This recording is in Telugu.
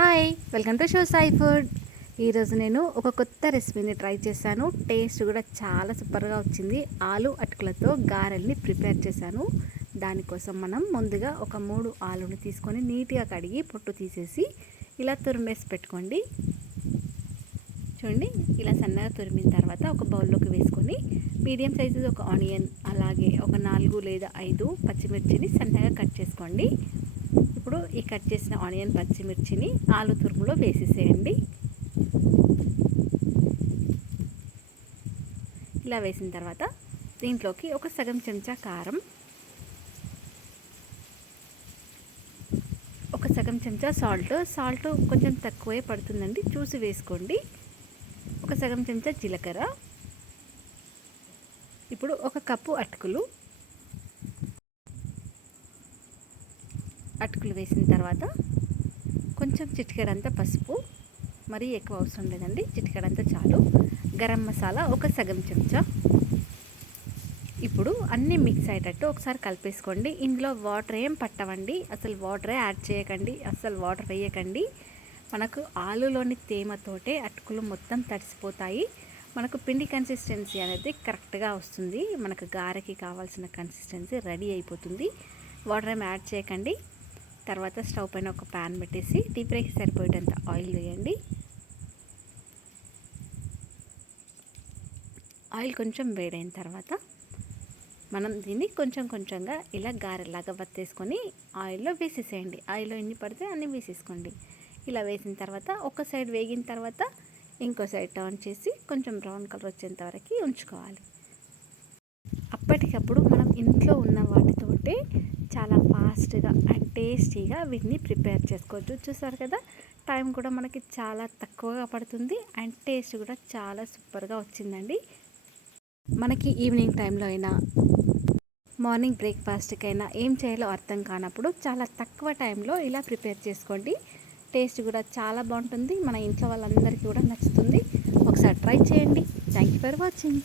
Hi welcome to show Sai food. ఈరోజు నేను ఒక కొత్త రెసిపీని ట్రై చేశాను. టేస్ట్ కూడా చాలా సూపర్గా వచ్చింది. ఆలు అటుకులతో గారెల్ని ప్రిపేర్ చేశాను. దానికోసం మనం ముందుగా ఒక మూడు ఆలుని తీసుకొని నీట్గా కడిగి పొట్టు తీసేసి ఇలా తురిమేసి పెట్టుకోండి. చూడండి ఇలా సన్నగా తురిమిన తర్వాత ఒక బౌల్లోకి వేసుకొని మీడియం సైజు ఒక ఆనియన్ అలాగే ఒక నాలుగు లేదా ఐదు పచ్చిమిర్చిని సన్నగా కట్ చేసుకోండి. ఈ కట్ చేసిన ఆనియన్ పచ్చిమిర్చిని ఆలు తురుములో వేసేసేయండి. ఇలా వేసిన తర్వాత దీంట్లోకి ఒక సగం చెంచా కారం ఒక సగం చెంచా సాల్ట్. సాల్ట్ కొంచెం తక్కువే పడుతుందండి చూసి వేసుకోండి. ఒక సగం చెంచా జీలకర్ర ఇప్పుడు ఒక కప్పు అటుకులు అటుకులు వేసిన తర్వాత కొంచెం చిటికెడంతా పసుపు మరీ ఎక్కువ అవసరం లేదండి. చిటికెడంతా చాలు. గరం మసాలా ఒక సగం చెంచా. ఇప్పుడు అన్నీ మిక్స్ అయ్యేటట్టు ఒకసారి కలిపేసుకోండి. ఇందులో వాటర్ ఏం పట్టవండి. అసలు వాటరే యాడ్ చేయకండి. అసలు వాటర్ వేయకండి. మనకు ఆలులోని తేమతోటే అటుకులు మొత్తం తడిసిపోతాయి. మనకు పిండి కన్సిస్టెన్సీ అనేది కరెక్ట్గా వస్తుంది. మనకు గారెకి కావాల్సిన కన్సిస్టెన్సీ రెడీ అయిపోతుంది. వాటర్ ఏం యాడ్ చేయకండి. తర్వాత స్టవ్ పైన ఒక ప్యాన్ పెట్టేసి డీప్ ఫ్రైకి సరిపోయేటంత ఆయిల్ వేయండి. ఆయిల్ కొంచెం వేడైన తర్వాత మనం దీన్ని కొంచెం కొంచెంగా ఇలా గారెలాగా బత్తేసుకొని ఆయిల్లో వేసేసేయండి. ఆయిల్లో ఎన్ని పడితే అన్ని వేసేసుకోండి. ఇలా వేసిన తర్వాత ఒక సైడ్ వేగిన తర్వాత ఇంకో సైడ్ టర్న్ చేసి కొంచెం బ్రౌన్ కలర్ వచ్చేంత వరకు ఉంచుకోవాలి. ఎప్పటికప్పుడు మనం ఇంట్లో ఉన్న వాటితోటే చాలా ఫాస్ట్గా అండ్ టేస్టీగా వీటిని ప్రిపేర్ చేసుకోవచ్చు. చూసారు కదా టైం కూడా మనకి చాలా తక్కువగా పడుతుంది అండ్ టేస్ట్ కూడా చాలా సూపర్గా వచ్చిందండి. మనకి ఈవినింగ్ టైంలో అయినా మార్నింగ్ బ్రేక్ఫాస్ట్కైనా ఏం చేయాలో అర్థం కానప్పుడు చాలా తక్కువ టైంలో ఇలా ప్రిపేర్ చేసుకోండి. టేస్ట్ కూడా చాలా బాగుంటుంది. మన ఇంట్లో వాళ్ళందరికీ కూడా నచ్చుతుంది. ఒకసారి ట్రై చేయండి. Thank you for watching.